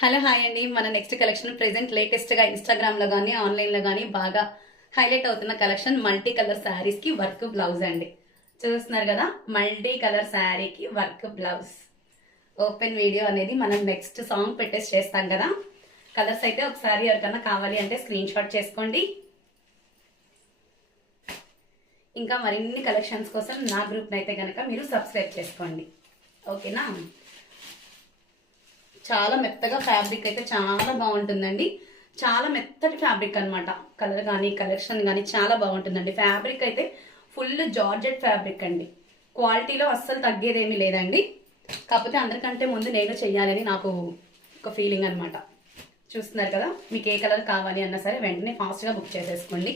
Hello hi అండి. మన next collection present లేటెస్ట్గా ఇన్స్టాగ్రామ్లో కానీ ఆన్లైన్లో కానీ బాగా హైలైట్ అవుతున్న కలెక్షన్ మల్టీ కలర్ శారీస్కి వర్క్ బ్లౌజ్ అండి. చూస్తున్నారు కదా, మల్టీ కలర్ శారీకి వర్క్ బ్లౌజ్. ఓపెన్ వీడియో అనేది మనం నెక్స్ట్ సాంగ్ పెట్టేసి చేస్తాం కదా. కలర్స్ అయితే ఒకసారి ఎవరికన్నా కావాలి అంటే స్క్రీన్ షాట్ చేసుకోండి. ఇంకా మరిన్ని కలెక్షన్స్ కోసం నా గ్రూప్ని అయితే కనుక మీరు సబ్స్క్రైబ్ చేసుకోండి, ఓకేనా. చాలా మెత్తగా ఫ్యాబ్రిక్ అయితే చాలా బాగుంటుందండి. చాలా మెత్తటి ఫ్యాబ్రిక్ అనమాట. కలర్ కానీ కలెక్షన్ కానీ చాలా బాగుంటుందండి. ఫ్యాబ్రిక్ అయితే ఫుల్ జార్జెట్ ఫ్యాబ్రిక్ అండి. క్వాలిటీలో అస్సలు తగ్గేదేమీ లేదండి. కాకపోతే అందరికంటే ముందు నేను చెయ్యాలని నాకు ఒక ఫీలింగ్ అనమాట. చూస్తున్నారు కదా, మీకు ఏ కలర్ కావాలి అన్నా సరే వెంటనే ఫాస్ట్గా బుక్ చేసేసుకోండి.